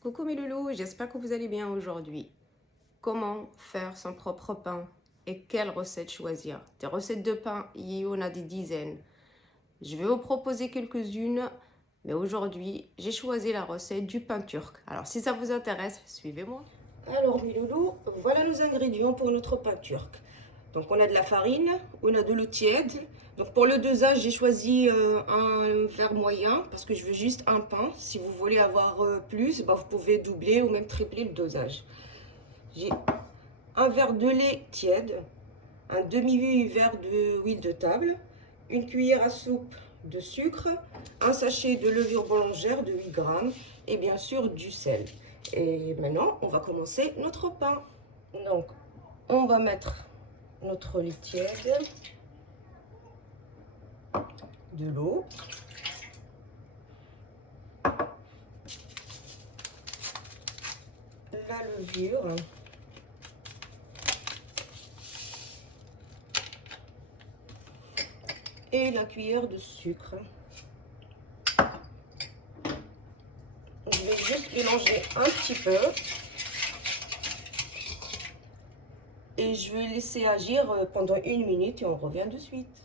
Coucou mes loulous, j'espère que vous allez bien aujourd'hui. Comment faire son propre pain et quelle recette choisir? Des recettes de pain, il y en a des dizaines. Je vais vous proposer quelques-unes, mais aujourd'hui, j'ai choisi la recette du pain turc. Alors si ça vous intéresse, suivez-moi. Alors mes loulous, voilà nos ingrédients pour notre pain turc. Donc on a de la farine, on a de l'eau tiède. Donc pour le dosage, j'ai choisi un verre moyen parce que je veux juste un pain. Si vous voulez avoir plus, bah, vous pouvez doubler ou même tripler le dosage. J'ai un verre de lait tiède, un demi-verre d'huile de table, une cuillère à soupe de sucre, un sachet de levure boulangère de 8 grammes et bien sûr du sel. Et maintenant, on va commencer notre pain. Donc, on va mettre notre lait tiède, de l'eau, la levure, et la cuillère de sucre. Je vais juste mélanger un petit peu et je vais laisser agir pendant 1 minute et on revient de suite.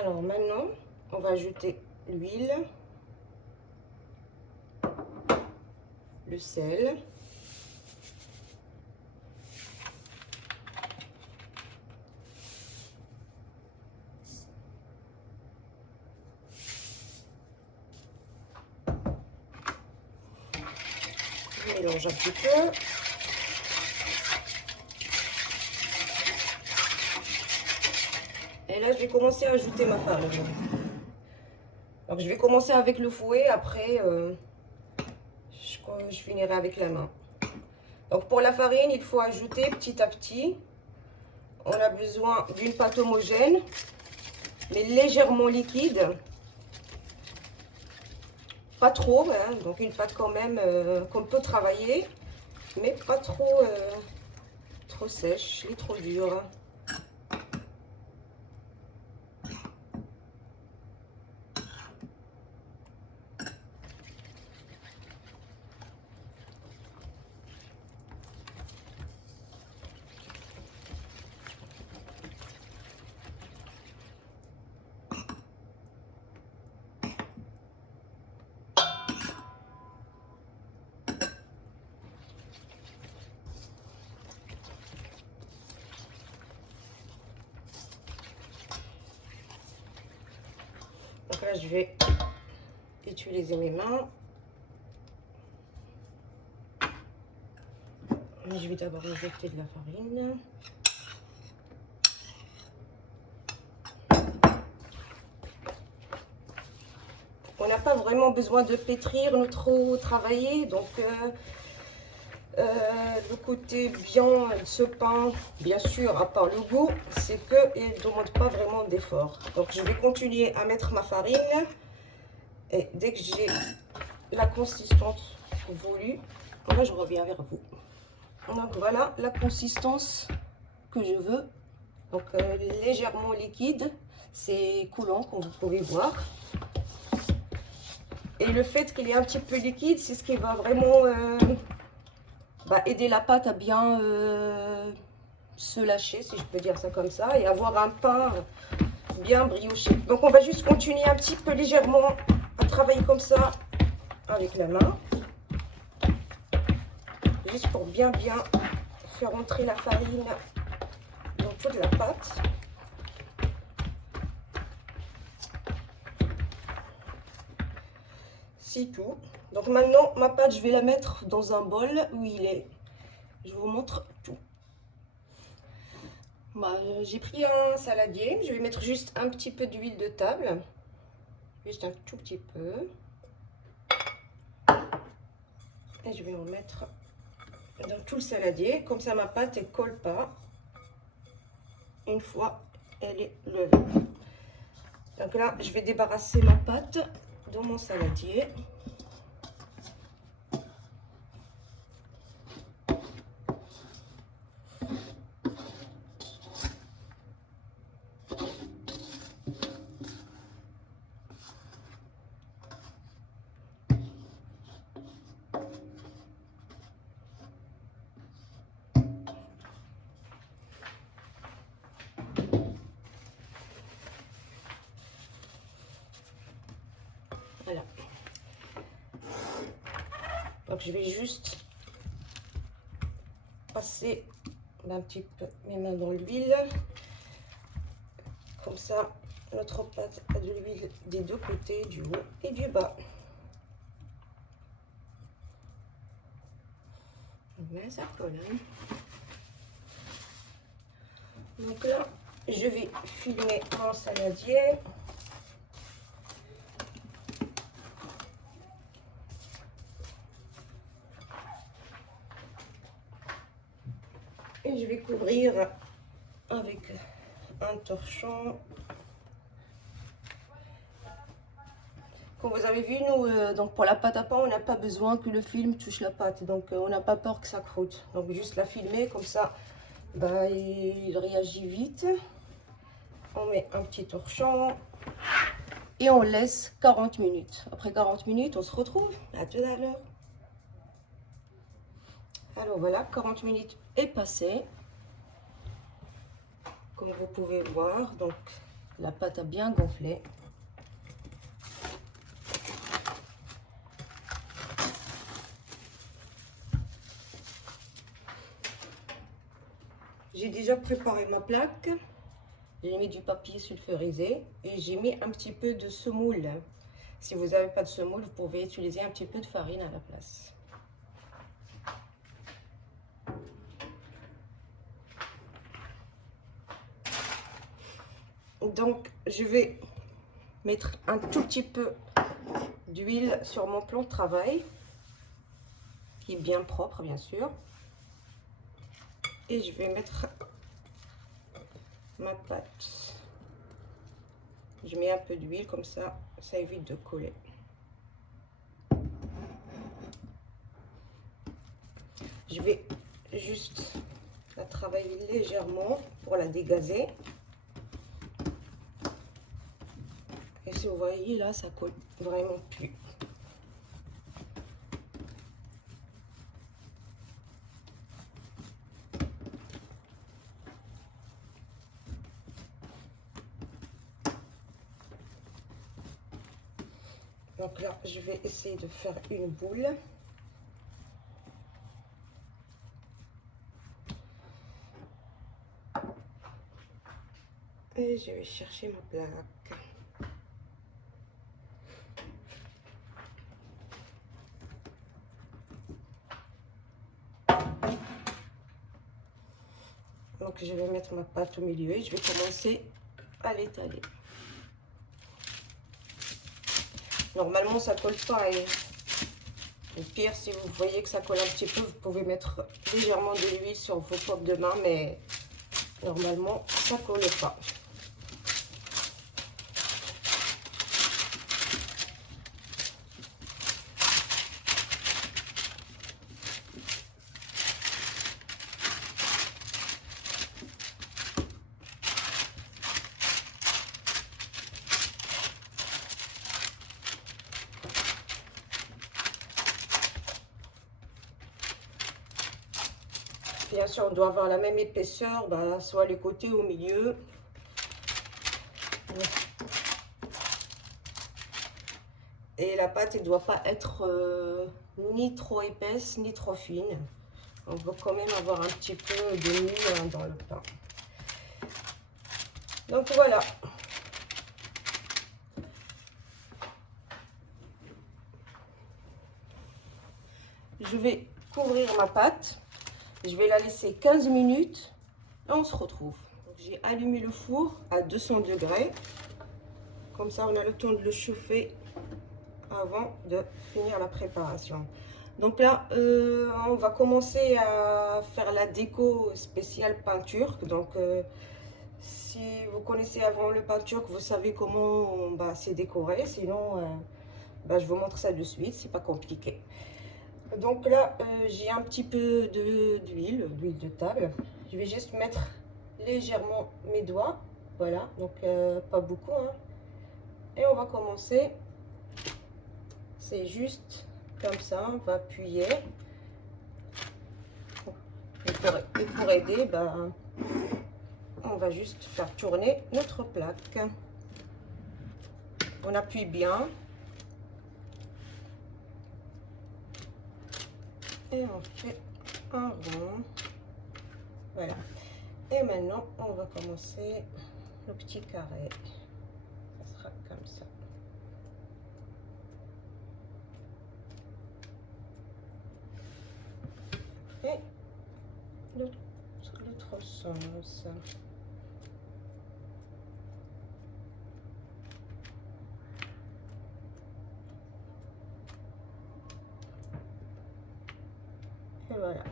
Alors maintenant, on va ajouter l'huile, le sel, je mélange un petit peu. Et là, je vais commencer à ajouter ma farine. Donc, je vais commencer avec le fouet. Après, je finirai avec la main. Donc, pour la farine, il faut ajouter petit à petit. On a besoin d'une pâte homogène, mais légèrement liquide. Pas trop, hein, donc une pâte quand même qu'on peut travailler, mais pas trop, trop sèche et trop dure. Donc là, je vais utiliser mes mains. Je vais d'abord injecter de la farine. On n'a pas vraiment besoin de pétrir ou trop travailler, donc le côté bien de ce pain, bien sûr, à part le goût, c'est qu'il ne demande pas vraiment d'effort. Donc je vais continuer à mettre ma farine et dès que j'ai la consistance voulue, là je reviens vers vous. Donc voilà la consistance que je veux, donc légèrement liquide, c'est coulant comme vous pouvez voir. Et le fait qu'il est un petit peu liquide, c'est ce qui va vraiment aider la pâte à bien se lâcher, si je peux dire ça comme ça, et avoir un pain bien brioché. Donc on va juste continuer un petit peu légèrement à travailler comme ça avec la main, juste pour bien faire entrer la farine dans toute la pâte. C'est tout. Donc maintenant, ma pâte, je vais la mettre dans un bol où il est. Je vous montre tout. J'ai pris un saladier. Je vais mettre juste un petit peu d'huile de table. juste un tout petit peu. Et je vais en mettre dans tout le saladier, comme ça ma pâte ne colle pas une fois elle est levée. Donc là, je vais débarrasser ma pâte dans mon saladier. Voilà. Donc je vais juste passer un petit peu mes mains dans l'huile. Comme ça, notre pâte a de l'huile des deux côtés, du haut et du bas. Mais ça colle, hein. Donc là, je vais filmer mon saladier. Et je vais couvrir avec un torchon. Comme vous avez vu, nous, donc pour la pâte à pain, on n'a pas besoin que le film touche la pâte. Donc on n'a pas peur que ça croûte. Donc juste la filmer, comme ça, bah, il réagit vite. On met un petit torchon et on laisse 40 minutes. Après 40 minutes, on se retrouve. À tout à l'heure. Alors voilà, 40 minutes est passé. Comme vous pouvez voir, donc la pâte a bien gonflé. J'ai déjà préparé ma plaque. J'ai mis du papier sulfurisé et j'ai mis un petit peu de semoule. Si vous n'avez pas de semoule, vous pouvez utiliser un petit peu de farine à la place. Donc, je vais mettre un tout petit peu d'huile sur mon plan de travail, qui est bien propre, bien sûr. Et je vais mettre ma pâte. Je mets un peu d'huile, comme ça évite de coller. Je vais juste la travailler légèrement pour la dégazer. Et si vous voyez là, ça colle vraiment plus. Donc là, je vais essayer de faire une boule. Et je vais chercher ma plaque. Donc je vais mettre ma pâte au milieu et je vais commencer à l'étaler. Normalement ça colle pas et pire, si vous voyez que ça colle un petit peu, vous pouvez mettre légèrement de l'huile sur vos paumes de main, mais normalement ça colle pas. Bien sûr, on doit avoir la même épaisseur, bah, soit les côtés ou au milieu. Et la pâte ne doit pas être ni trop épaisse, ni trop fine. On veut quand même avoir un petit peu de mie dans le pain. Donc voilà. Je vais couvrir ma pâte. Je vais la laisser 15 minutes et on se retrouve. J'ai allumé le four à 200 degrés. Comme ça, on a le temps de le chauffer avant de finir la préparation. Donc là, on va commencer à faire la déco spéciale pain turc. Donc, si vous connaissez avant le pain turc, vous savez comment c'est décoré. Sinon, je vous montre ça de suite, c'est pas compliqué. Donc là, j'ai un petit peu d'huile de table. Je vais juste mettre légèrement mes doigts. Voilà, donc pas beaucoup, hein. Et on va commencer. C'est juste comme ça, on va appuyer. Et pour aider, on va juste faire tourner notre plaque. On appuie bien. Et on fait un rond. Voilà. Et maintenant, on va commencer le petit carré. Ça sera comme ça. Et l'autre sens. Et voilà.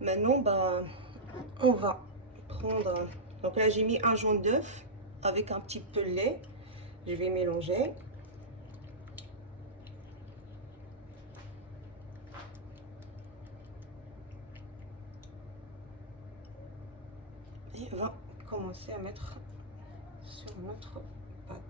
Maintenant, on va prendre. Donc là, j'ai mis un jaune d'œuf avec un petit peu de lait. Je vais mélanger. Et on va commencer à mettre sur notre pâte.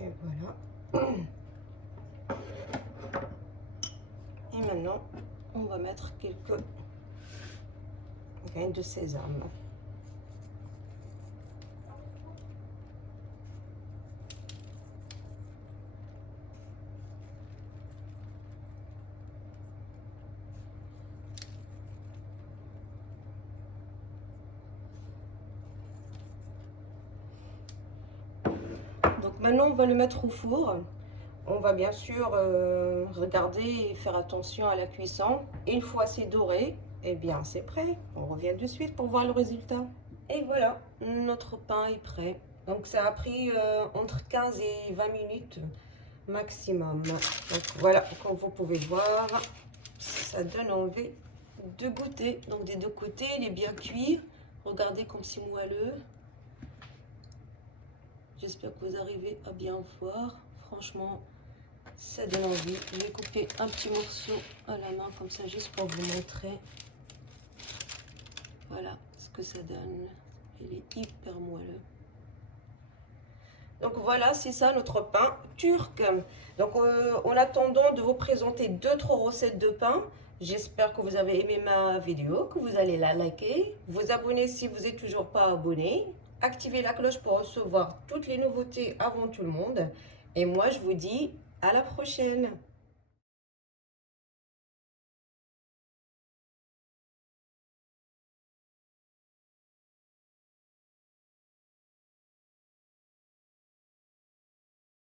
Et voilà. Et maintenant, on va mettre quelques graines de sésame. Donc maintenant, on va le mettre au four. On va bien sûr regarder et faire attention à la cuisson. Une fois c'est doré, eh bien c'est prêt. On revient de suite pour voir le résultat. Et voilà, notre pain est prêt. Donc ça a pris entre 15 et 20 minutes maximum. Donc voilà, comme vous pouvez voir, ça donne envie de goûter. Donc des deux côtés, il est bien cuit. Regardez comme c'est moelleux. J'espère que vous arrivez à bien voir. Franchement, ça donne envie. Je vais couper un petit morceau à la main comme ça, juste pour vous montrer. Voilà ce que ça donne. Il est hyper moelleux. Donc voilà, c'est ça notre pain turc. Donc en attendant de vous présenter d'autres recettes de pain, j'espère que vous avez aimé ma vidéo, que vous allez la liker, vous abonner si vous n'êtes toujours pas abonné, activez la cloche pour recevoir toutes les nouveautés avant tout le monde. Et moi, je vous dis à la prochaine.